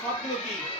সবগুলো কি